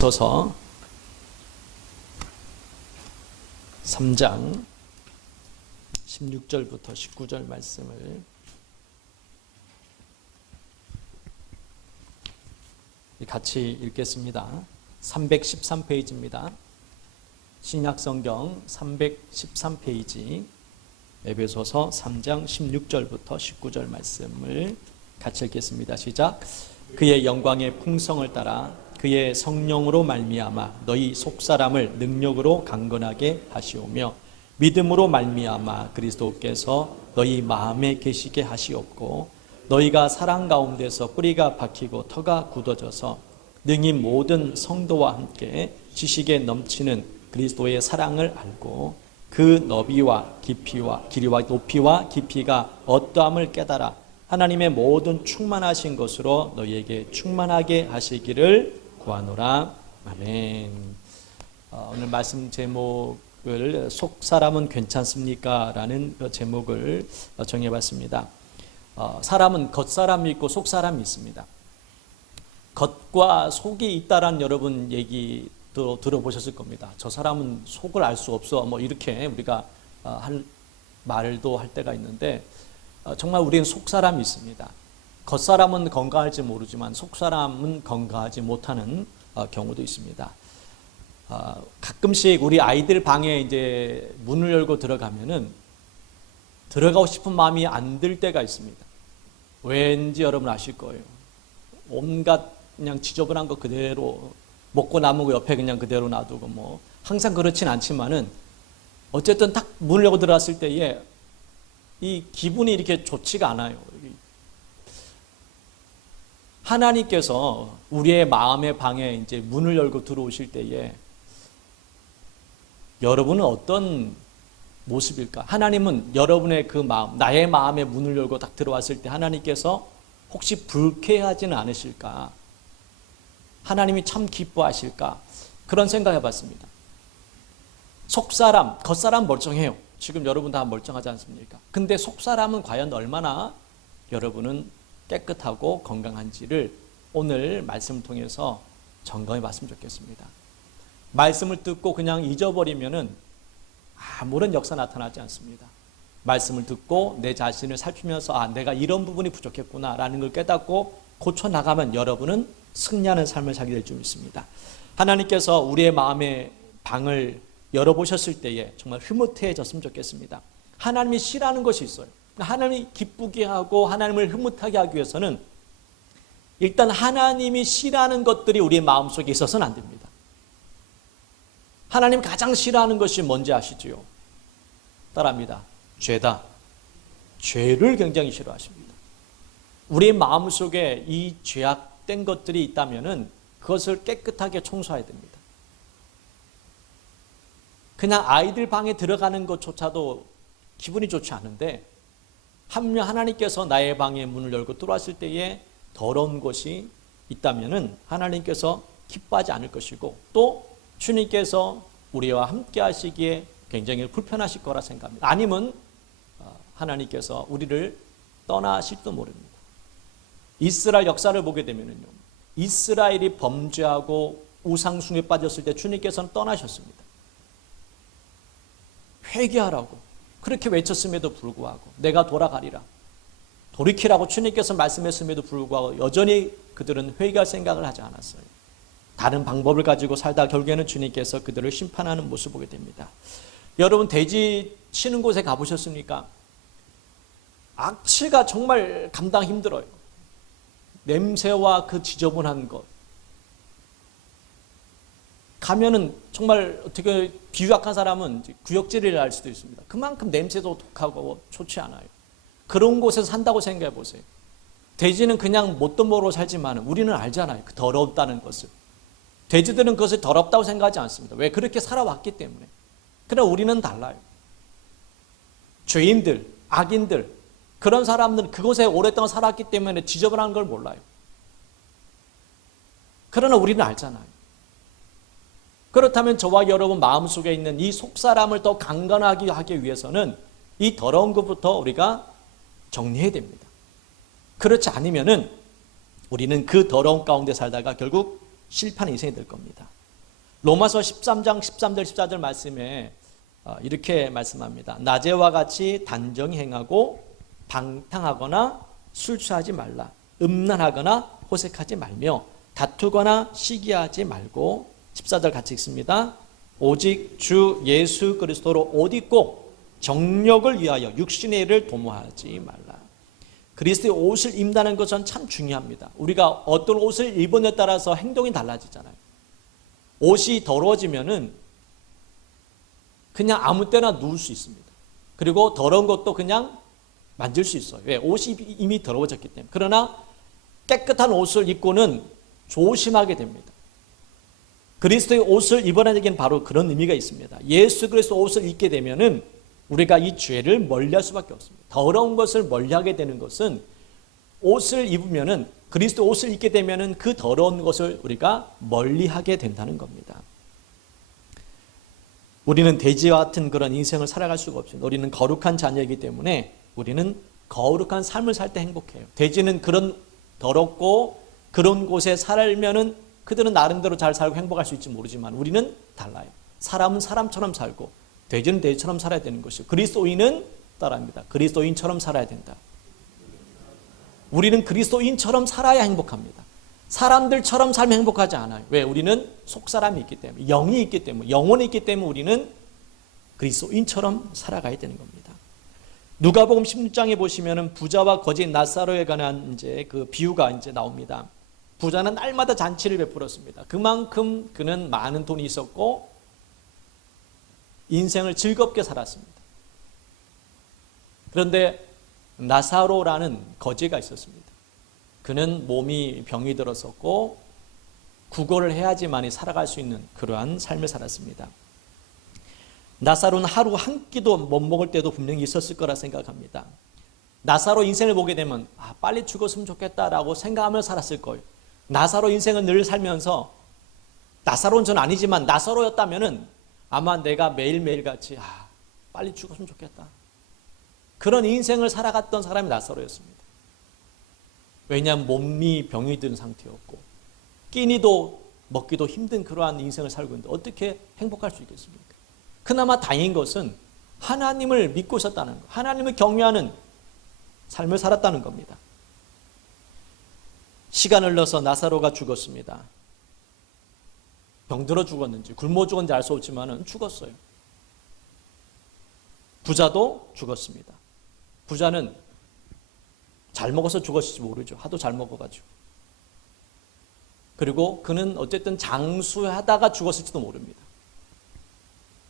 에베소서 3장 16절부터 19절 말씀을 같이 읽겠습니다. 313페이지입니다. 신약성경 313페이지 에베소서 3장 16절부터 19절 말씀을 같이 읽겠습니다. 시작. 그의 영광의 풍성을 따라 그의 성령으로 말미암아 너희 속사람을 능력으로 강건하게 하시오며 믿음으로 말미암아 그리스도께서 너희 마음에 계시게 하시옵고 너희가 사랑 가운데서 뿌리가 박히고 터가 굳어져서 능히 모든 성도와 함께 지식에 넘치는 그리스도의 사랑을 알고 그 너비와 깊이와 길이와 높이와 깊이가 어떠함을 깨달아 하나님의 모든 충만하신 것으로 너희에게 충만하게 하시기를 구하노라. 아멘. 오늘 말씀 제목을 속사람은 괜찮습니까? 라는 그 제목을 정해봤습니다. 사람은 겉사람이 있고 속사람이 있습니다. 겉과 속이 있다라는 여러분 얘기도 들어보셨을 겁니다. 저 사람은 속을 알 수 없어. 뭐 이렇게 우리가 할 말도 할 때가 있는데 정말 우리는 속사람이 있습니다. 겉사람은 건강할지 모르지만 속사람은 건강하지 못하는 경우도 있습니다. 가끔씩 우리 아이들 방에 이제 문을 열고 들어가면은 들어가고 싶은 마음이 안 들 때가 있습니다. 왠지 여러분 아실 거예요. 온갖 그냥 지저분한 거 그대로 먹고 남은 거 옆에 그냥 그대로 놔두고 뭐 항상 그렇진 않지만은 어쨌든 딱 문을 열고 들어갔을 때에 이 기분이 이렇게 좋지가 않아요. 하나님께서 우리의 마음의 방에 이제 문을 열고 들어오실 때에 여러분은 어떤 모습일까? 하나님은 여러분의 그 마음, 나의 마음에 문을 열고 딱 들어왔을 때 하나님께서 혹시 불쾌하지는 않으실까? 하나님이 참 기뻐하실까? 그런 생각 해봤습니다. 속사람, 겉사람 멀쩡해요. 지금 여러분 다 멀쩡하지 않습니까? 근데 속사람은 과연 얼마나 여러분은 깨끗하고 건강한지를 오늘 말씀을 통해서 점검해 봤으면 좋겠습니다. 말씀을 듣고 그냥 잊어버리면은 아무런 역사 나타나지 않습니다. 말씀을 듣고 내 자신을 살피면서 내가 이런 부분이 부족했구나 라는 걸 깨닫고 고쳐나가면 여러분은 승리하는 삶을 살게 될 줄 믿습니다. 하나님께서 우리의 마음의 방을 열어보셨을 때에 정말 흐뭇해졌으면 좋겠습니다. 하나님이 싫어하는 것이 있어요. 하나님이 기쁘게 하고 하나님을 흐뭇하게 하기 위해서는 일단 하나님이 싫어하는 것들이 우리의 마음속에 있어서는 안 됩니다. 하나님 가장 싫어하는 것이 뭔지 아시죠? 따라합니다. 죄다. 죄를 굉장히 싫어하십니다. 우리의 마음속에 이 죄악된 것들이 있다면 그것을 깨끗하게 청소해야 됩니다. 그냥 아이들 방에 들어가는 것조차도 기분이 좋지 않은데 하나님께서 나의 방에 문을 열고 들어왔을 때에 더러운 것이 있다면 하나님께서 기뻐하지 않을 것이고 또 주님께서 우리와 함께 하시기에 굉장히 불편하실 거라 생각합니다. 아니면 하나님께서 우리를 떠나실지도 모릅니다. 이스라엘 역사를 보게 되면요, 이스라엘이 범죄하고 우상숭에 빠졌을 때 주님께서는 떠나셨습니다. 회개하라고 그렇게 외쳤음에도 불구하고 내가 돌아가리라 돌이키라고 주님께서 말씀했음에도 불구하고 여전히 그들은 회개할 생각을 하지 않았어요. 다른 방법을 가지고 살다 결국에는 주님께서 그들을 심판하는 모습을 보게 됩니다. 여러분 돼지 치는 곳에 가보셨습니까? 악취가 정말 감당 힘들어요. 냄새와 그 지저분한 것 가면은 정말 어떻게 비유약한 사람은 구역질을 할 수도 있습니다. 그만큼 냄새도 독하고 좋지 않아요. 그런 곳에서 산다고 생각해 보세요. 돼지는 그냥 뭣도 모르고 살지만 우리는 알잖아요. 그 더럽다는 것을. 돼지들은 그것을 더럽다고 생각하지 않습니다. 왜? 그렇게 살아왔기 때문에. 그러나 우리는 달라요. 죄인들, 악인들, 그런 사람들은 그곳에 오랫동안 살았기 때문에 지저분한 걸 몰라요. 그러나 우리는 알잖아요. 그렇다면 저와 여러분 마음속에 있는 이 속사람을 더 강건하게 하기 위해서는 이 더러운 것부터 우리가 정리해야 됩니다. 그렇지 않으면은 우리는 그 더러운 가운데 살다가 결국 실패하는 인생이 될 겁니다. 로마서 13장 13절 14절 말씀에 이렇게 말씀합니다. 낮에와 같이 단정히 행하고 방탕하거나 술 취하지 말라. 음란하거나 호색하지 말며 다투거나 시기하지 말고 14절 같이 읽습니다. 오직 주 예수 그리스도로 옷 입고 정력을 위하여 육신의 일을 도모하지 말라. 그리스도의 옷을 입는다는 것은 참 중요합니다. 우리가 어떤 옷을 입느냐에 따라서 행동이 달라지잖아요. 옷이 더러워지면은 그냥 아무 때나 누울 수 있습니다. 그리고 더러운 것도 그냥 만질 수 있어요. 왜? 옷이 이미 더러워졌기 때문에. 그러나 깨끗한 옷을 입고는 조심하게 됩니다. 그리스도의 옷을 입어라는 얘기는 바로 그런 의미가 있습니다. 예수 그리스도 옷을 입게 되면은 우리가 이 죄를 멀리할 수밖에 없습니다. 더러운 것을 멀리하게 되는 것은 옷을 입으면은 그리스도 옷을 입게 되면은 그 더러운 것을 우리가 멀리하게 된다는 겁니다. 우리는 돼지와 같은 그런 인생을 살아갈 수가 없습니다. 우리는 거룩한 자녀이기 때문에 우리는 거룩한 삶을 살 때 행복해요. 돼지는 그런 더럽고 그런 곳에 살면은 그들은 나름대로 잘 살고 행복할 수 있지 모르지만 우리는 달라요. 사람은 사람처럼 살고 돼지는 돼지처럼 살아야 되는 것이고 그리스도인은 따라합니다. 그리스도인처럼 살아야 된다. 우리는 그리스도인처럼 살아야 행복합니다. 사람들처럼 살면 행복하지 않아요. 왜? 우리는 속사람이 있기 때문에, 영이 있기 때문에, 영혼이 있기 때문에 우리는 그리스도인처럼 살아가야 되는 겁니다. 누가복음 16장에 보시면은 부자와 거지 나사로에 관한 이제 그 비유가 이제 나옵니다. 부자는 날마다 잔치를 베풀었습니다. 그만큼 그는 많은 돈이 있었고 인생을 즐겁게 살았습니다. 그런데 나사로라는 거지가 있었습니다. 그는 몸이 병이 들었었고 구걸을 해야지만이 살아갈 수 있는 그러한 삶을 살았습니다. 나사로는 하루 한 끼도 못 먹을 때도 분명히 있었을 거라 생각합니다. 나사로 인생을 보게 되면 빨리 죽었으면 좋겠다라고 생각하며 살았을 거예요. 나사로 인생을 늘 살면서 나사로는 전 아니지만 나사로였다면은 아마 내가 매일매일 같이 빨리 죽었으면 좋겠다. 그런 인생을 살아갔던 사람이 나사로였습니다. 왜냐하면 몸이 병이 든 상태였고 끼니도 먹기도 힘든 그러한 인생을 살고 있는데 어떻게 행복할 수 있겠습니까? 그나마 다행인 것은 하나님을 믿고 있었다는 것, 하나님을 경외하는 삶을 살았다는 겁니다. 시간을 흘러서 나사로가 죽었습니다. 병들어 죽었는지 굶어 죽었는지 알 수 없지만 죽었어요. 부자도 죽었습니다. 부자는 잘 먹어서 죽었을지 모르죠. 하도 잘 먹어가지고. 그리고 그는 어쨌든 장수하다가 죽었을지도 모릅니다.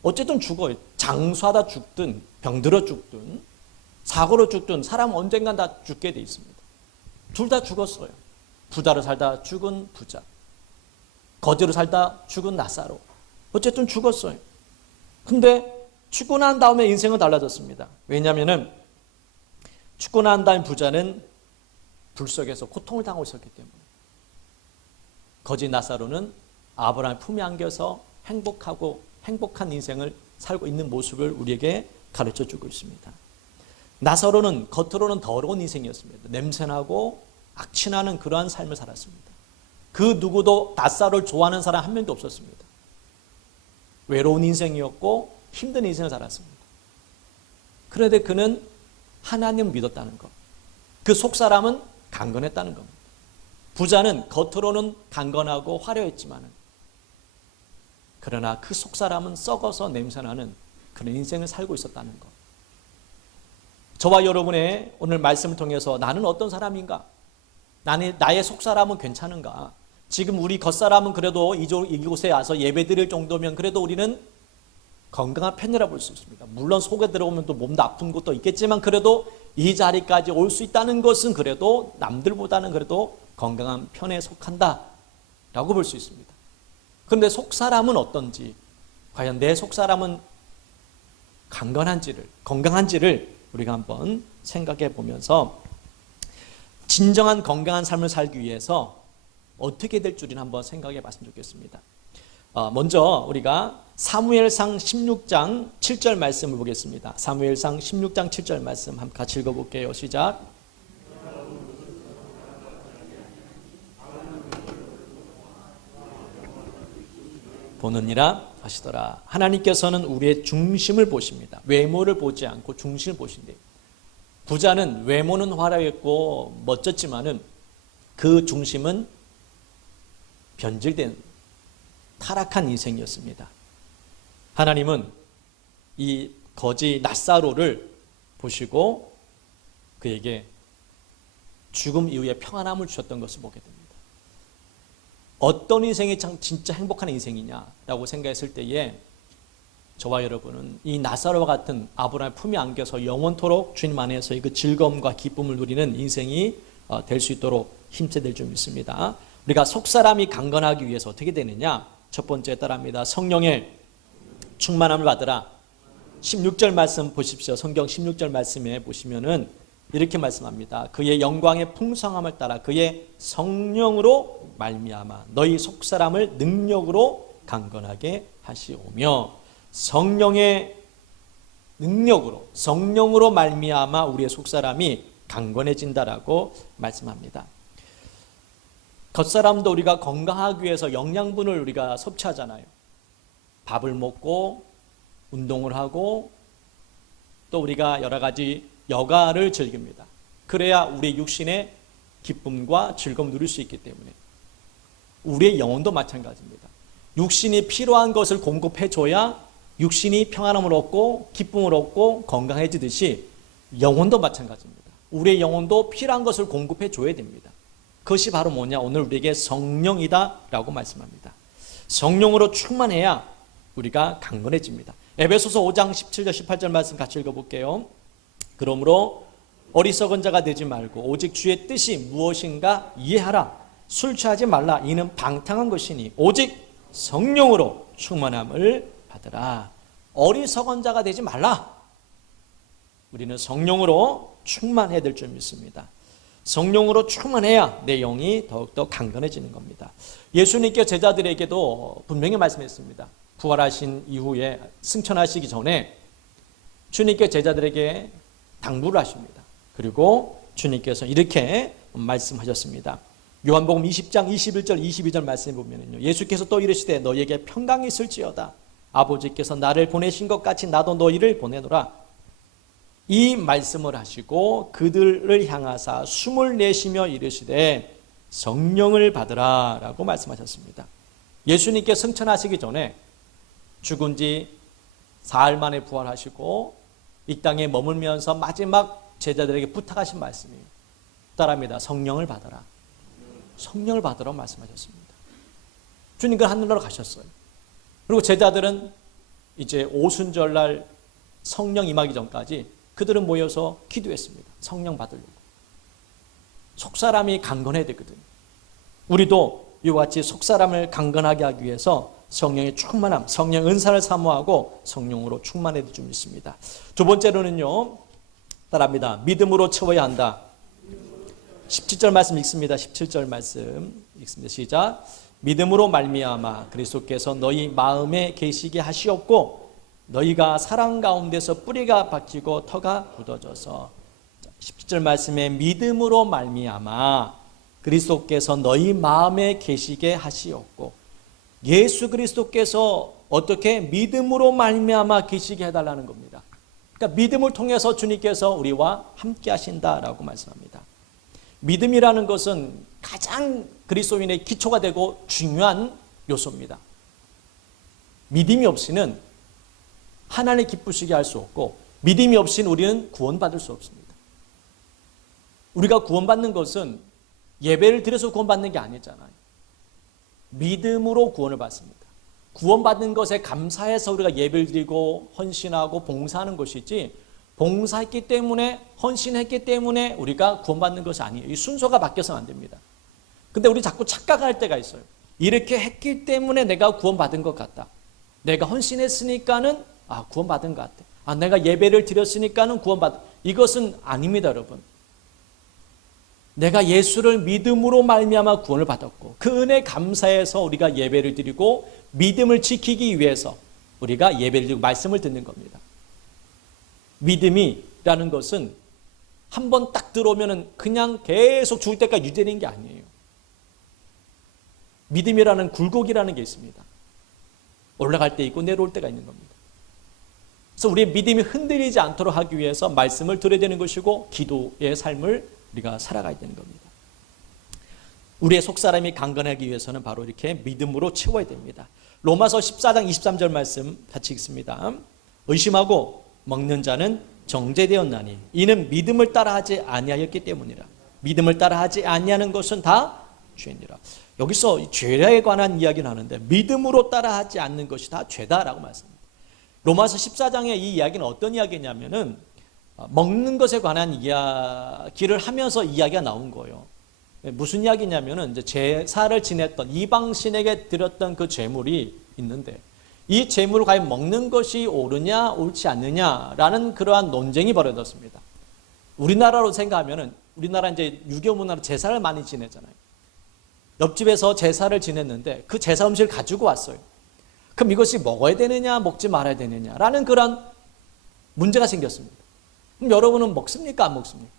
어쨌든 죽어요. 장수하다 죽든 병들어 죽든 사고로 죽든 사람은 언젠간 다 죽게 돼 있습니다. 둘 다 죽었어요. 부자로 살다 죽은 부자, 거지로 살다 죽은 나사로. 어쨌든 죽었어요. 근데 죽고 난 다음에 인생은 달라졌습니다. 왜냐하면 죽고 난 다음 부자는 불 속에서 고통을 당하고 있었기 때문에 거지 나사로는 아브라함의 품에 안겨서 행복하고 행복한 인생을 살고 있는 모습을 우리에게 가르쳐주고 있습니다. 나사로는 겉으로는 더러운 인생이었습니다. 냄새나고 악취나는 그러한 삶을 살았습니다. 그 누구도 나사로를 좋아하는 사람 한 명도 없었습니다. 외로운 인생이었고 힘든 인생을 살았습니다. 그런데 그는 하나님을 믿었다는 것. 그 속사람은 강건했다는 겁니다. 부자는 겉으로는 강건하고 화려했지만 그러나 그 속사람은 썩어서 냄새나는 그런 인생을 살고 있었다는 것. 저와 여러분의 오늘 말씀을 통해서 나는 어떤 사람인가? 나의 속사람은 괜찮은가? 지금 우리 겉사람은 그래도 이곳에 와서 예배 드릴 정도면 그래도 우리는 건강한 편이라 볼 수 있습니다. 물론 속에 들어오면 또 몸도 아픈 것도 있겠지만 그래도 이 자리까지 올 수 있다는 것은 그래도 남들보다는 그래도 건강한 편에 속한다 라고 볼 수 있습니다. 그런데 속사람은 어떤지, 과연 내 속사람은 강건한지를, 건강한지를 우리가 한번 생각해 보면서 진정한 건강한 삶을 살기 위해서 어떻게 될 줄을 한번 생각해 봤으면 좋겠습니다. 먼저 우리가 사무엘상 16장 7절 말씀을 보겠습니다. 사무엘상 16장 7절 말씀 한번 같이 읽어볼게요. 시작. 보느니라 하시더라. 하나님께서는 우리의 중심을 보십니다. 외모를 보지 않고 중심을 보신대요. 부자는 외모는 화려했고 멋졌지만은 그 중심은 변질된 타락한 인생이었습니다. 하나님은 이 거지 낫사로를 보시고 그에게 죽음 이후에 평안함을 주셨던 것을 보게 됩니다. 어떤 인생이 진짜 행복한 인생이냐라고 생각했을 때에 저와 여러분은 이 낫사로와 같은 아브라함의 품에 안겨서 영원토록 주님 안에서의 그 즐거움과 기쁨을 누리는 인생이 될 수 있도록 힘써야 될 줄 믿습니다. 우리가 속사람이 강건하기 위해서 어떻게 되느냐? 첫 번째 따라합니다. 성령의 충만함을 받으라. 16절 말씀 보십시오. 성경 16절 말씀에 보시면은 이렇게 말씀합니다. 그의 영광의 풍성함을 따라 그의 성령으로 말미암아 너희 속사람을 능력으로 강건하게 하시오며, 성령의 능력으로, 성령으로 말미암아 우리의 속사람이 강건해진다라고 말씀합니다. 겉사람도 우리가 건강하기 위해서 영양분을 우리가 섭취하잖아요. 밥을 먹고 운동을 하고 또 우리가 여러 가지 여가를 즐깁니다. 그래야 우리 육신의 기쁨과 즐거움을 누릴 수 있기 때문에 우리의 영혼도 마찬가지입니다. 육신이 필요한 것을 공급해줘야 육신이 평안함을 얻고 기쁨을 얻고 건강해지듯이 영혼도 마찬가지입니다. 우리의 영혼도 필요한 것을 공급해줘야 됩니다. 그것이 바로 뭐냐? 오늘 우리에게 성령이다 라고 말씀합니다. 성령으로 충만해야 우리가 강건해집니다. 에베소서 5장 17절 18절 말씀 같이 읽어볼게요. 그러므로 어리석은 자가 되지 말고 오직 주의 뜻이 무엇인가 이해하라. 술 취하지 말라. 이는 방탕한 것이니 오직 성령으로 충만함을 받으라. 어리석은 자가 되지 말라. 우리는 성령으로 충만해야 될 줄 믿습니다. 성령으로 충만해야 내 영이 더욱더 강건해지는 겁니다. 예수님께 제자들에게도 분명히 말씀했습니다. 부활하신 이후에 승천하시기 전에 주님께 제자들에게 당부를 하십니다. 그리고 주님께서 이렇게 말씀하셨습니다. 요한복음 20장 21절 22절 말씀해 보면요, 예수께서 또 이르시되 너희에게 평강이 있을지어다. 아버지께서 나를 보내신 것 같이 나도 너희를 보내노라. 이 말씀을 하시고 그들을 향하사 숨을 내쉬며 이르시되 성령을 받으라 라고 말씀하셨습니다. 예수님께 승천하시기 전에 죽은 지 사흘 만에 부활하시고 이 땅에 머물면서 마지막 제자들에게 부탁하신 말씀이에요. 따라합니다. 성령을 받아라. 성령을 받으라고 말씀하셨습니다. 주님께서 하늘나라로 가셨어요. 그리고 제자들은 이제 오순절날 성령 임하기 전까지 그들은 모여서 기도했습니다. 성령 받으려고. 속사람이 강건해야 되거든요. 우리도 이와 같이 속사람을 강건하게 하기 위해서 성령의 충만함, 성령 은사를 사모하고 성령으로 충만해야 될 줄 믿습니다. 두 번째로는요, 따라합니다. 믿음으로 채워야 한다. 17절 말씀 읽습니다. 17절 말씀 읽습니다. 시작. 믿음으로 말미암아 그리스도께서 너희 마음에 계시게 하시옵고 너희가 사랑 가운데서 뿌리가 박히고 터가 굳어져서, 17절 말씀에 믿음으로 말미암아 그리스도께서 너희 마음에 계시게 하시옵고, 예수 그리스도께서 어떻게 믿음으로 말미암아 계시게 해달라는 겁니다. 그러니까 믿음을 통해서 주님께서 우리와 함께 하신다라고 말씀합니다. 믿음이라는 것은 가장 그리스도인의 기초가 되고 중요한 요소입니다. 믿음이 없이는 하나님 기쁘시게 할 수 없고, 믿음이 없이는 우리는 구원받을 수 없습니다. 우리가 구원받는 것은 예배를 드려서 구원받는 게 아니잖아요. 믿음으로 구원을 받습니다. 구원받는 것에 감사해서 우리가 예배를 드리고 헌신하고 봉사하는 것이지, 봉사했기 때문에 헌신했기 때문에 우리가 구원받는 것이 아니에요. 이 순서가 바뀌어서는 안 됩니다. 근데 우리 자꾸 착각할 때가 있어요. 이렇게 했기 때문에 내가 구원받은 것 같다. 내가 헌신했으니까는 구원받은 것 같아. 내가 예배를 드렸으니까는 구원받은. 이것은 아닙니다, 여러분. 내가 예수를 믿음으로 말미암아 구원을 받았고 그 은혜 감사해서 우리가 예배를 드리고 믿음을 지키기 위해서 우리가 예배를 드리고 말씀을 듣는 겁니다. 믿음이라는 것은 한번 딱 들어오면 그냥 계속 죽을 때까지 유지되는 게 아니에요. 믿음이라는 굴곡이라는 게 있습니다. 올라갈 때 있고 내려올 때가 있는 겁니다. 그래서 우리의 믿음이 흔들리지 않도록 하기 위해서 말씀을 들어야 되는 것이고 기도의 삶을 우리가 살아가야 되는 겁니다. 우리의 속사람이 강건하기 위해서는 바로 이렇게 믿음으로 채워야 됩니다. 로마서 14장 23절 말씀 같이 읽습니다. 의심하고 먹는 자는 정죄되었나니 이는 믿음을 따라하지 아니하였기 때문이라. 믿음을 따라하지 아니하는 것은 다 죄니라. 여기서 죄에 관한 이야기를 하는데 믿음으로 따라하지 않는 것이 다 죄다라고 말씀합니다. 로마서 14장의 이 이야기는 어떤 이야기냐면은 먹는 것에 관한 이야기를 하면서 이야기가 나온 거예요. 무슨 이야기냐면은 이제 제사를 지냈던 이방신에게 드렸던 그 제물이 있는데 이 제물을 과연 먹는 것이 옳으냐 옳지 않느냐라는 그러한 논쟁이 벌어졌습니다. 우리나라로 생각하면은 우리나라 이제 유교 문화로 제사를 많이 지내잖아요. 옆집에서 제사를 지냈는데 그 제사 음식을 가지고 왔어요. 그럼 이것이 먹어야 되느냐 먹지 말아야 되느냐라는 그런 문제가 생겼습니다. 그럼 여러분은 먹습니까 안 먹습니까?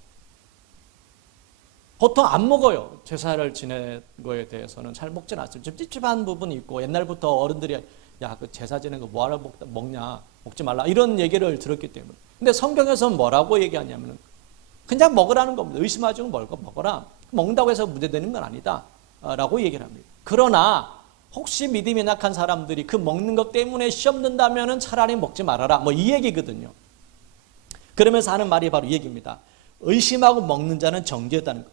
보통 안 먹어요. 제사를 지낸 거에 대해서는 잘 먹진 않습니다. 찝찝한 부분이 있고 옛날부터 어른들이 야, 그 제사 지낸 거 뭐하러 먹냐 먹지 말라 이런 얘기를 들었기 때문에. 근데 성경에서는 뭐라고 얘기하냐면 그냥 먹으라는 겁니다. 의심하지 말고 먹어라. 먹는다고 해서 문제되는 건 아니다 라고 얘기를 합니다. 그러나 혹시 믿음이 약한 사람들이 그 먹는 것 때문에 시험 든다면 차라리 먹지 말아라 뭐 이 얘기거든요. 그러면서 하는 말이 바로 이 얘기입니다. 의심하고 먹는 자는 정죄했다는 것.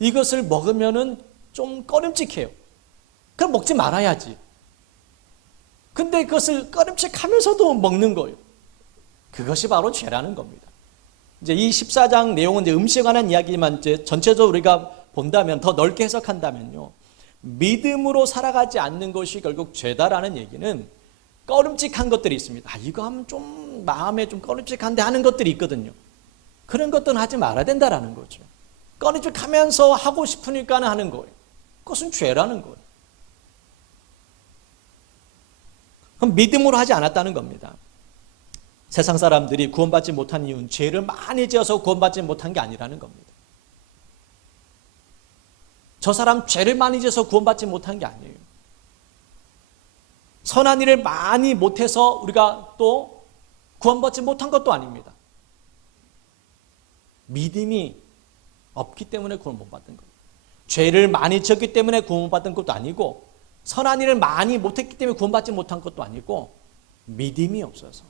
이것을 먹으면은 좀 꺼림칙해요. 그럼 먹지 말아야지. 근데 그것을 꺼림칙하면서도 먹는 거예요. 그것이 바로 죄라는 겁니다. 이제 이 14장 내용은 이제 음식에 관한 이야기만 이제 전체적으로 우리가 본다면 더 넓게 해석한다면요. 믿음으로 살아가지 않는 것이 결국 죄다라는 얘기는 꺼림칙한 것들이 있습니다. 이거 하면 좀 마음에 좀 꺼림칙한데 하는 것들이 있거든요. 그런 것들은 하지 말아야 된다라는 거죠. 꺼림칙하면서 하고 싶으니까 하는 거예요. 그것은 죄라는 거예요. 그럼 믿음으로 하지 않았다는 겁니다. 세상 사람들이 구원받지 못한 이유는 죄를 많이 지어서 구원받지 못한 게 아니라는 겁니다. 저 사람 죄를 많이 지어서 구원받지 못한 게 아니에요. 선한 일을 많이 못해서 우리가 또 구원받지 못한 것도 아닙니다. 믿음이 없기 때문에 구원 못 받은 거예요. 죄를 많이 지었기 때문에 구원 못 받은 것도 아니고 선한 일을 많이 못했기 때문에 구원받지 못한 것도 아니고 믿음이 없어서.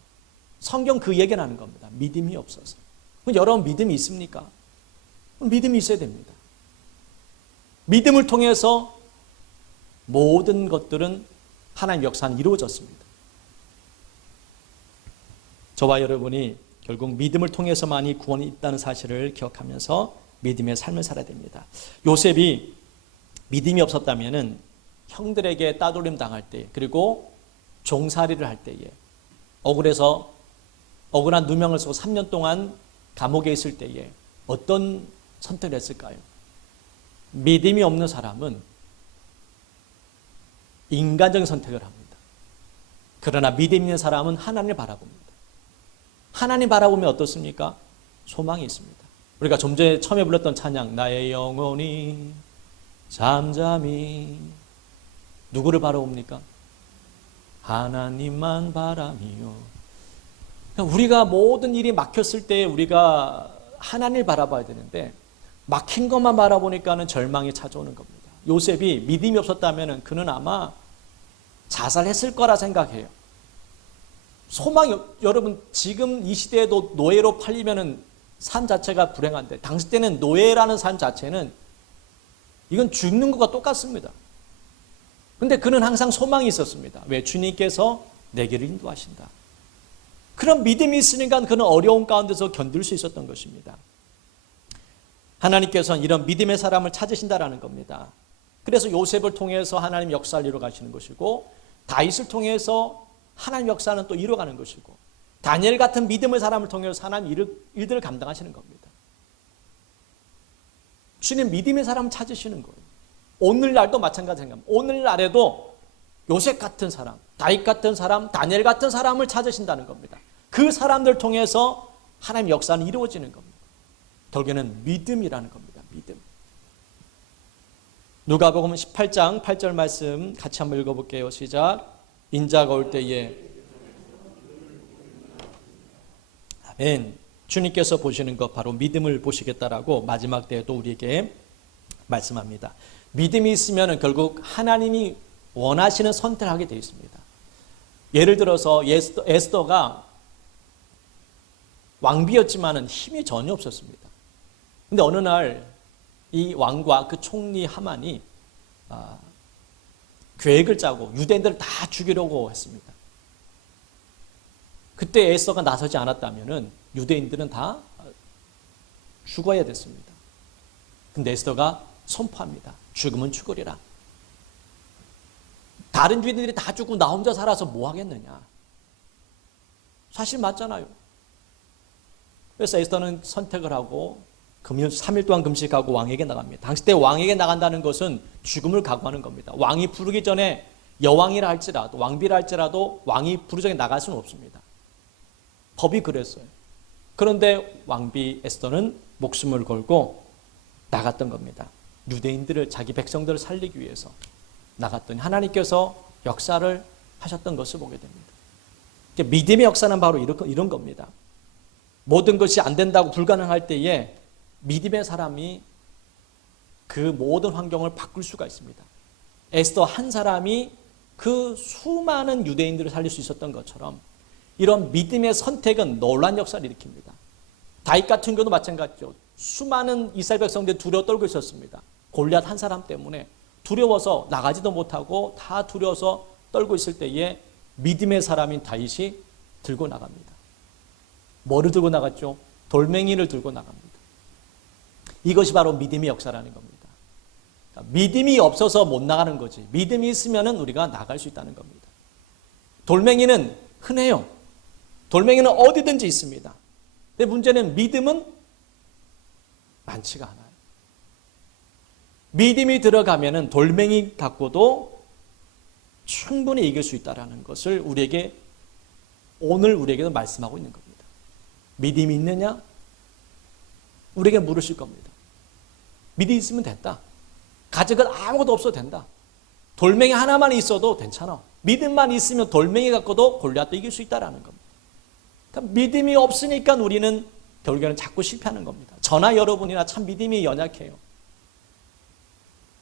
성경 그 얘기를 하는 겁니다. 믿음이 없어서. 여러분 믿음이 있습니까? 믿음이 있어야 됩니다. 믿음을 통해서 모든 것들은 하나님의 역사는 이루어졌습니다. 저와 여러분이 결국 믿음을 통해서만이 구원이 있다는 사실을 기억하면서 믿음의 삶을 살아야 됩니다. 요셉이 믿음이 없었다면 형들에게 따돌림 당할 때 그리고 종살이를 할 때에 억울해서 억울한 누명을 쓰고 3년 동안 감옥에 있을 때에 어떤 선택을 했을까요? 믿음이 없는 사람은 인간적인 선택을 합니다. 그러나 믿음 있는 사람은 하나님을 바라봅니다. 하나님 바라보면 어떻습니까? 소망이 있습니다. 우리가 좀 전에 처음에 불렀던 찬양 나의 영혼이 잠잠히 누구를 바라봅니까? 하나님만 바라미요. 그러니까 우리가 모든 일이 막혔을 때 우리가 하나님을 바라봐야 되는데 막힌 것만 바라보니까는 절망이 찾아오는 겁니다. 요셉이 믿음이 없었다면 그는 아마 자살했을 거라 생각해요. 소망이, 여러분 지금 이 시대에도 노예로 팔리면은 삶 자체가 불행한데 당시 때는 노예라는 삶 자체는 이건 죽는 것과 똑같습니다. 근데 그는 항상 소망이 있었습니다. 왜? 주님께서 내 길을 인도하신다. 그런 믿음이 있으니까 그는 어려운 가운데서 견딜 수 있었던 것입니다. 하나님께서는 이런 믿음의 사람을 찾으신다라는 겁니다. 그래서 요셉을 통해서 하나님 역사를 이루어 가시는 것이고 다윗을 통해서 하나님 역사는 또 이루어가는 것이고 다니엘 같은 믿음의 사람을 통해서 하나님 일들을 감당하시는 겁니다. 주님 믿음의 사람을 찾으시는 거예요. 오늘날도 마찬가지 생각합니다. 오늘날에도 요셉 같은 사람, 다윗 같은 사람, 다니엘 같은 사람을 찾으신다는 겁니다. 그 사람들 통해서 하나님 역사는 이루어지는 겁니다. 결국에는 믿음이라는 겁니다. 믿음. 누가복음 18장 8절 말씀 같이 한번 읽어볼게요. 시작. 인자가 올 때에 아멘. 주님께서 보시는 것 바로 믿음을 보시겠다라고 마지막 때에도 우리에게 말씀합니다. 믿음이 있으면 결국 하나님이 원하시는 선택을 하게 되어 있습니다. 예를 들어서 에스더가 왕비였지만 힘이 전혀 없었습니다. 근데 어느 날 이 왕과 그 총리 하만이 계획을 짜고 유대인들을 다 죽이려고 했습니다. 그때 에스더가 나서지 않았다면 유대인들은 다 죽어야 됐습니다. 근데 에스더가 선포합니다. 죽으면 죽으리라. 다른 유대인들이 다 죽고 나 혼자 살아서 뭐 하겠느냐. 사실 맞잖아요. 그래서 에스더는 선택을 하고 3일 동안 금식하고 왕에게 나갑니다. 당시 때 왕에게 나간다는 것은 죽음을 각오하는 겁니다. 왕이 부르기 전에 여왕이라 할지라도 왕비라 할지라도 왕이 부르기 전에 나갈 수는 없습니다. 법이 그랬어요. 그런데 왕비 에스더는 목숨을 걸고 나갔던 겁니다. 유대인들을 자기 백성들을 살리기 위해서 나갔더니 하나님께서 역사를 하셨던 것을 보게 됩니다. 믿음의 역사는 바로 이런 겁니다. 모든 것이 안 된다고 불가능할 때에 믿음의 사람이 그 모든 환경을 바꿀 수가 있습니다. 에스더 한 사람이 그 수많은 유대인들을 살릴 수 있었던 것처럼 이런 믿음의 선택은 놀라운 역사를 일으킵니다. 다윗 같은 경우도 마찬가지죠. 수많은 이스라엘 백성들이 두려워 떨고 있었습니다. 골리앗 한 사람 때문에 두려워서 나가지도 못하고 다 두려워서 떨고 있을 때에 믿음의 사람인 다윗이 들고 나갑니다. 뭐를 들고 나갔죠? 돌멩이를 들고 나갑니다. 이것이 바로 믿음의 역사라는 겁니다. 믿음이 없어서 못 나가는 거지. 믿음이 있으면 우리가 나갈 수 있다는 겁니다. 돌멩이는 흔해요. 돌멩이는 어디든지 있습니다. 근데 문제는 믿음은 많지가 않아요. 믿음이 들어가면 돌멩이 갖고도 충분히 이길 수 있다는 것을 오늘 우리에게도 말씀하고 있는 겁니다. 믿음이 있느냐? 우리에게 물으실 겁니다. 믿음이 있으면 됐다. 가진 것 아무것도 없어도 된다. 돌멩이 하나만 있어도 괜찮아. 믿음만 있으면 돌멩이 갖고도 골리앗도 이길 수 있다는 겁니다. 그러니까 믿음이 없으니까 우리는 결국에는 자꾸 실패하는 겁니다. 저나 여러분이나 참 믿음이 연약해요.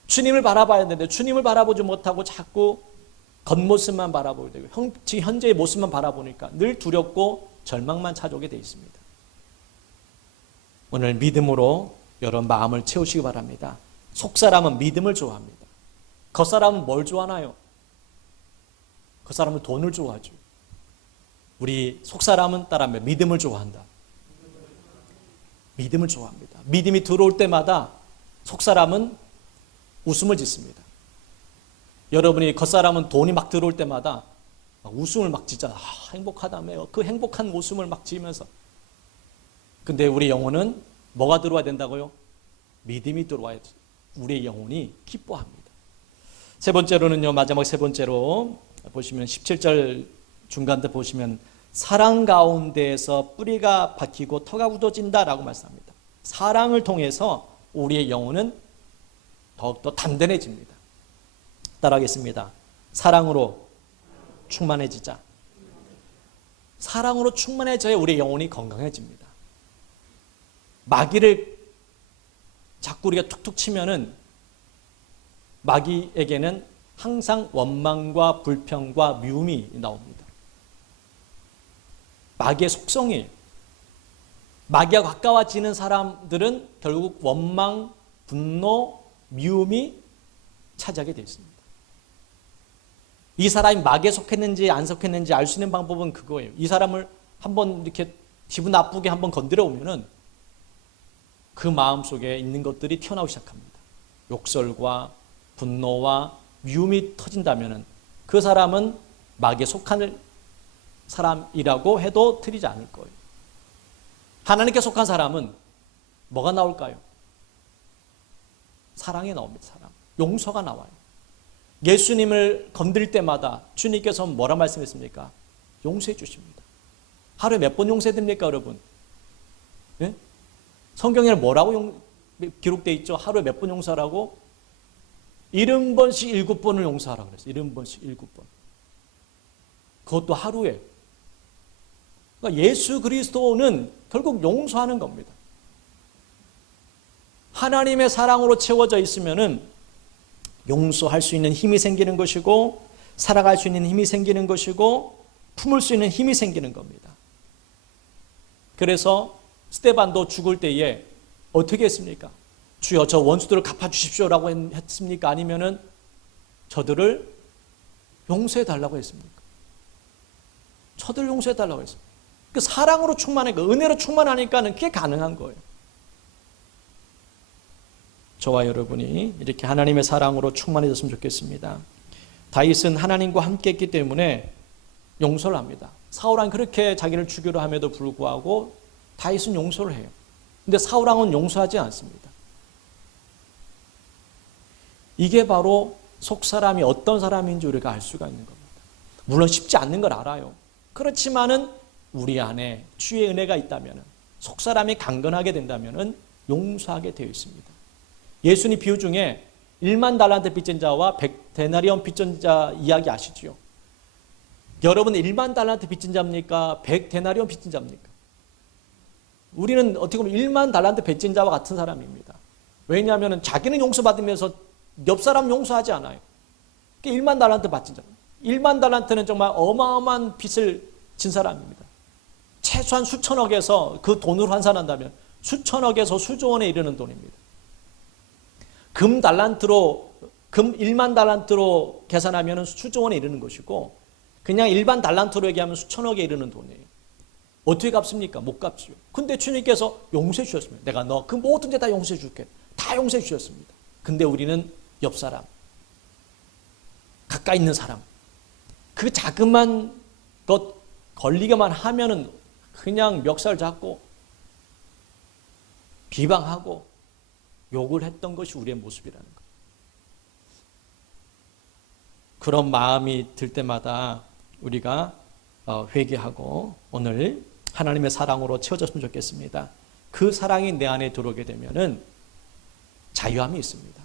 주님을 바라봐야 되는데 주님을 바라보지 못하고 자꾸 겉모습만 바라보게 되고 현재의 모습만 바라보니까 늘 두렵고 절망만 찾아오게 되어 있습니다. 오늘 믿음으로 여러분 마음을 채우시기 바랍니다. 속사람은 믿음을 좋아합니다. 겉사람은 뭘 좋아하나요? 겉사람은 돈을 좋아하죠. 우리 속사람은 따라하면 믿음을 좋아한다. 믿음을 좋아합니다. 믿음이 들어올 때마다 속사람은 웃음을 짓습니다. 여러분이 겉사람은 돈이 막 들어올 때마다 웃음을 막 짓잖아요. 행복하다며요. 그 행복한 웃음을 막 지으면서. 근데 우리 영혼은 뭐가 들어와야 된다고요? 믿음이 들어와야 돼요. 우리의 영혼이 기뻐합니다. 세 번째로는요, 마지막 세 번째로 보시면 17절 중간에 보시면 사랑 가운데에서 뿌리가 박히고 터가 굳어진다라고 말씀합니다. 사랑을 통해서 우리의 영혼은 더욱더 단단해집니다. 따라하겠습니다. 사랑으로 충만해지자. 사랑으로 충만해져야 우리의 영혼이 건강해집니다. 마귀를 자꾸 우리가 툭툭 치면은 마귀에게는 항상 원망과 불평과 미움이 나옵니다. 마귀의 속성이에요. 마귀와 가까워지는 사람들은 결국 원망, 분노, 미움이 차지하게 되어 있습니다. 이 사람이 마귀에 속했는지 안 속했는지 알 수 있는 방법은 그거예요. 이 사람을 한번 이렇게 기분 나쁘게 한번 건드려 오면은 그 마음속에 있는 것들이 튀어나오기 시작합니다. 욕설과 분노와 미움이 터진다면은 그 사람은 마귀에 속한 사람이라고 해도 틀리지 않을 거예요. 하나님께 속한 사람은 뭐가 나올까요? 사랑이 나옵니다. 사랑. 용서가 나와요. 예수님을 건드릴 때마다 주님께서 뭐라 말씀했습니까? 용서해 주십니다. 하루에 몇 번 용서해 드립니까, 여러분? 예? 성경에는 뭐라고 기록되어 있죠? 하루에 몇 번 용서하라고? 70번씩 7번을 용서하라고 그랬어요. 70번씩 7번. 그것도 하루에. 그러니까 예수 그리스도는 결국 용서하는 겁니다. 하나님의 사랑으로 채워져 있으면은 용서할 수 있는 힘이 생기는 것이고, 살아갈 수 있는 힘이 생기는 것이고, 품을 수 있는 힘이 생기는 겁니다. 그래서 스데반도 죽을 때에 어떻게 했습니까? 주여, 저 원수들을 갚아주십시오라고 했습니까? 아니면은 저들을 용서해 달라고 했습니까? 저들을 용서해 달라고 했습니다. 그 사랑으로 충만하니까, 은혜로 충만하니까는 그게 가능한 거예요. 저와 여러분이 이렇게 하나님의 사랑으로 충만해졌으면 좋겠습니다. 다윗은 하나님과 함께 했기 때문에 용서를 합니다. 사울왕이 그렇게 자기를 죽이려 함에도 불구하고 다윗은 용서를 해요. 근데 사울왕은 용서하지 않습니다. 이게 바로 속사람이 어떤 사람인지 우리가 알 수가 있는 겁니다. 물론 쉽지 않는 걸 알아요. 그렇지만은 우리 안에 주의 은혜가 있다면, 속사람이 강건하게 된다면 용서하게 되어 있습니다. 예수님 비유 중에 1만 달란트 빚진 자와 100데나리온 빚진 자 이야기 아시죠? 여러분 1만 달란트 빚진 자입니까? 100데나리온 빚진 자입니까? 우리는 어떻게 보면 1만 달란트 빚진 자와 같은 사람입니다. 왜냐하면 자기는 용서받으면서 옆 사람 용서하지 않아요. 1만 달란트 빚진 자. 1만 달란트는 정말 어마어마한 빚을 진 사람입니다. 최소한 수천억에서 그 돈을 환산한다면 수천억에서 수조 원에 이르는 돈입니다. 금 1만 달란트로 계산하면 수조 원에 이르는 것이고, 그냥 일반 달란트로 얘기하면 수천억에 이르는 돈이에요. 어떻게 갚습니까? 못 갚지요. 근데 주님께서 용서해 주셨습니다. 내가 너 그 모든 데 다 용서해 줄게. 다 용서해 주셨습니다. 근데 우리는 옆 사람, 가까이 있는 사람, 그 자그만 것 걸리게만 하면은 그냥 멱살 잡고 비방하고 욕을 했던 것이 우리의 모습이라는 거예요. 그런 마음이 들 때마다 우리가 회개하고 오늘 하나님의 사랑으로 채워졌으면 좋겠습니다. 그 사랑이 내 안에 들어오게 되면은 자유함이 있습니다.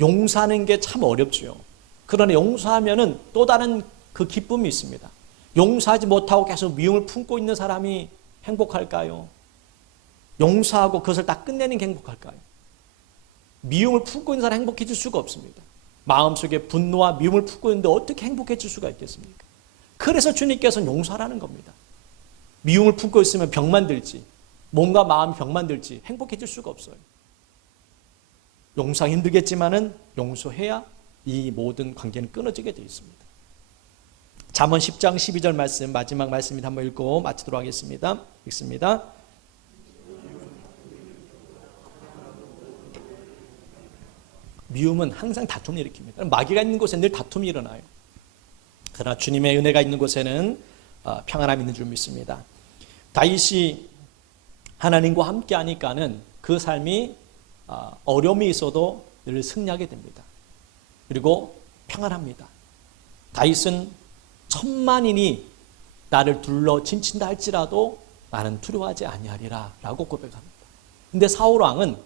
용서하는 게 참 어렵죠. 그러나 용서하면은 또 다른 그 기쁨이 있습니다. 용서하지 못하고 계속 미움을 품고 있는 사람이 행복할까요? 용서하고 그것을 다 끝내는 게 행복할까요? 미움을 품고 있는 사람 행복해질 수가 없습니다. 마음속에 분노와 미움을 품고 있는데 어떻게 행복해질 수가 있겠습니까? 그래서 주님께서는 용서하라는 겁니다. 미움을 품고 있으면 병만 들지, 몸과 마음이 병만 들지 행복해질 수가 없어요. 용서하기 힘들겠지만은 용서해야 이 모든 관계는 끊어지게 되어 있습니다. 잠언 10장 12절 말씀, 마지막 말씀입니다. 한번 읽고 마치도록 하겠습니다. 읽습니다. 미움은 항상 다툼을 일으킵니다. 마귀가 있는 곳에 늘 다툼이 일어나요. 그러나 주님의 은혜가 있는 곳에는 평안함이 있는 줄 믿습니다. 다윗이 하나님과 함께 하니까는 그 삶이 어려움이 있어도 늘 승리하게 됩니다. 그리고 평안합니다. 다윗은 천만인이 나를 둘러 진친다 할지라도 나는 두려워하지 아니하리라 라고 고백합니다. 근데 사울왕은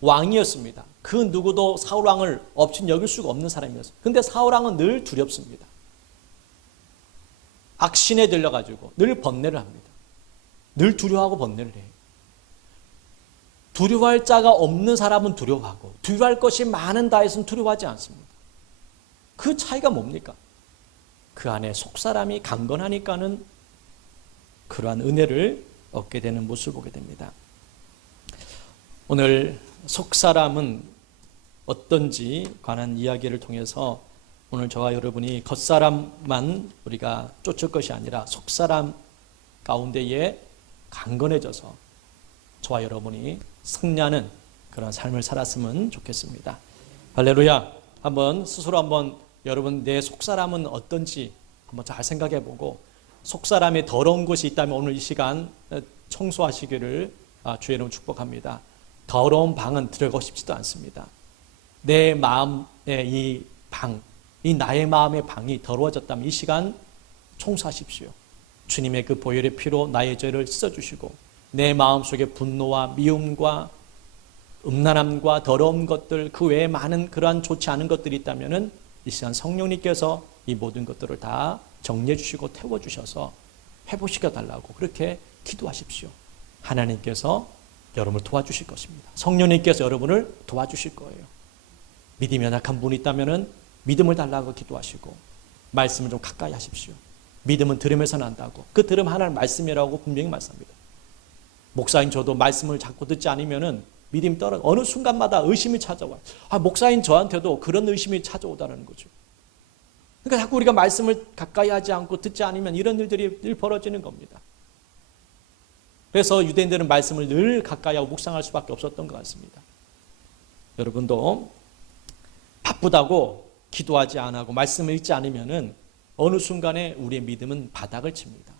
왕이었습니다. 그 누구도 사울왕을 업신 여길 수가 없는 사람이었습니다. 근데 사울왕은 늘 두렵습니다. 악신에 들려가지고 늘 번뇌를 합니다. 늘 두려워하고 번뇌를 해요. 두려워할 자가 없는 사람은 두려워하고 두려워할 것이 많은 다윗은 두려워하지 않습니다. 그 차이가 뭡니까? 그 안에 속사람이 강건하니까는 그러한 은혜를 얻게 되는 모습을 보게 됩니다. 오늘 속사람은 어떤지 관한 이야기를 통해서 오늘 저와 여러분이 겉사람만 우리가 쫓을 것이 아니라 속사람 가운데에 강건해져서 저와 여러분이 승리하는 그런 삶을 살았으면 좋겠습니다. 할렐루야. 스스로 한번 여러분 내 속사람은 어떤지 한번 잘 생각해 보고 속사람의 더러운 것이 있다면 오늘 이 시간 청소하시기를 주의 이름으로 축복합니다. 더러운 방은 들어가고 싶지도 않습니다. 내 마음의 이 방, 이 나의 마음의 방이 더러워졌다면 이 시간 청소하십시오. 주님의 그 보혈의 피로 나의 죄를 씻어주시고 내 마음속에 분노와 미움과 음란함과 더러운 것들 그 외에 많은 그러한 좋지 않은 것들이 있다면 이 시간 성령님께서 이 모든 것들을 다 정리해 주시고 태워 주셔서 회복시켜 달라고 그렇게 기도하십시오. 하나님께서 여러분을 도와주실 것입니다. 성령님께서 여러분을 도와주실 거예요. 믿음이 연약한 분이 있다면 믿음을 달라고 기도하시고 말씀을 좀 가까이 하십시오. 믿음은 들음에서 난다고. 그 들음 하나님 말씀이라고 분명히 말씀합니다. 목사인 저도 말씀을 자꾸 듣지 않으면 믿음이 떨어져. 어느 순간마다 의심이 찾아와요. 목사인 저한테도 그런 의심이 찾아오다는 거죠. 그러니까 자꾸 우리가 말씀을 가까이 하지 않고 듣지 않으면 이런 일들이 늘 벌어지는 겁니다. 그래서 유대인들은 말씀을 늘 가까이 하고 묵상할 수밖에 없었던 것 같습니다. 여러분도 바쁘다고 기도하지 않고 말씀을 읽지 않으면 어느 순간에 우리의 믿음은 바닥을 칩니다.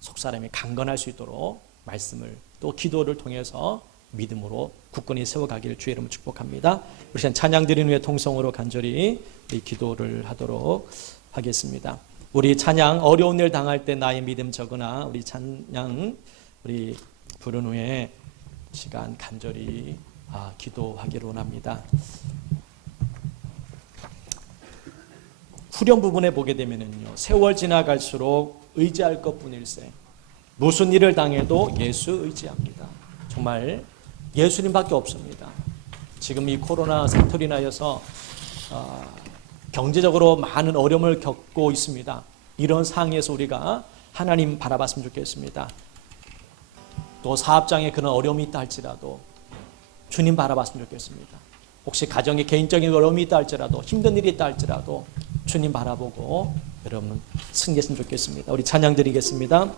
속사람이 강건할 수 있도록 말씀을 또 기도를 통해서 믿음으로 굳건히 세워가기를 주의 이름으로 축복합니다. 우리 찬양 드리는 후에 통성으로 간절히 우리 기도를 하도록 하겠습니다. 우리 찬양 어려운 일 당할 때 나의 믿음 적으나 우리 찬양 우리 부른 후에 시간 간절히 기도하기를 원합니다. 후렴 부분에 보게 되면요, 세월 지나갈수록 의지할 것뿐일세. 무슨 일을 당해도 예수 의지합니다. 정말 예수님밖에 없습니다. 지금 이 코로나 사태로 인하여서 경제적으로 많은 어려움을 겪고 있습니다. 이런 상황에서 우리가 하나님 바라봤으면 좋겠습니다. 또 사업장에 그런 어려움이 있다 할지라도 주님 바라봤으면 좋겠습니다. 혹시 가정에 개인적인 어려움이 있다 할지라도 힘든 일이 있다 할지라도 주님 바라보고 여러분 승리했으면 좋겠습니다. 우리 찬양 드리겠습니다.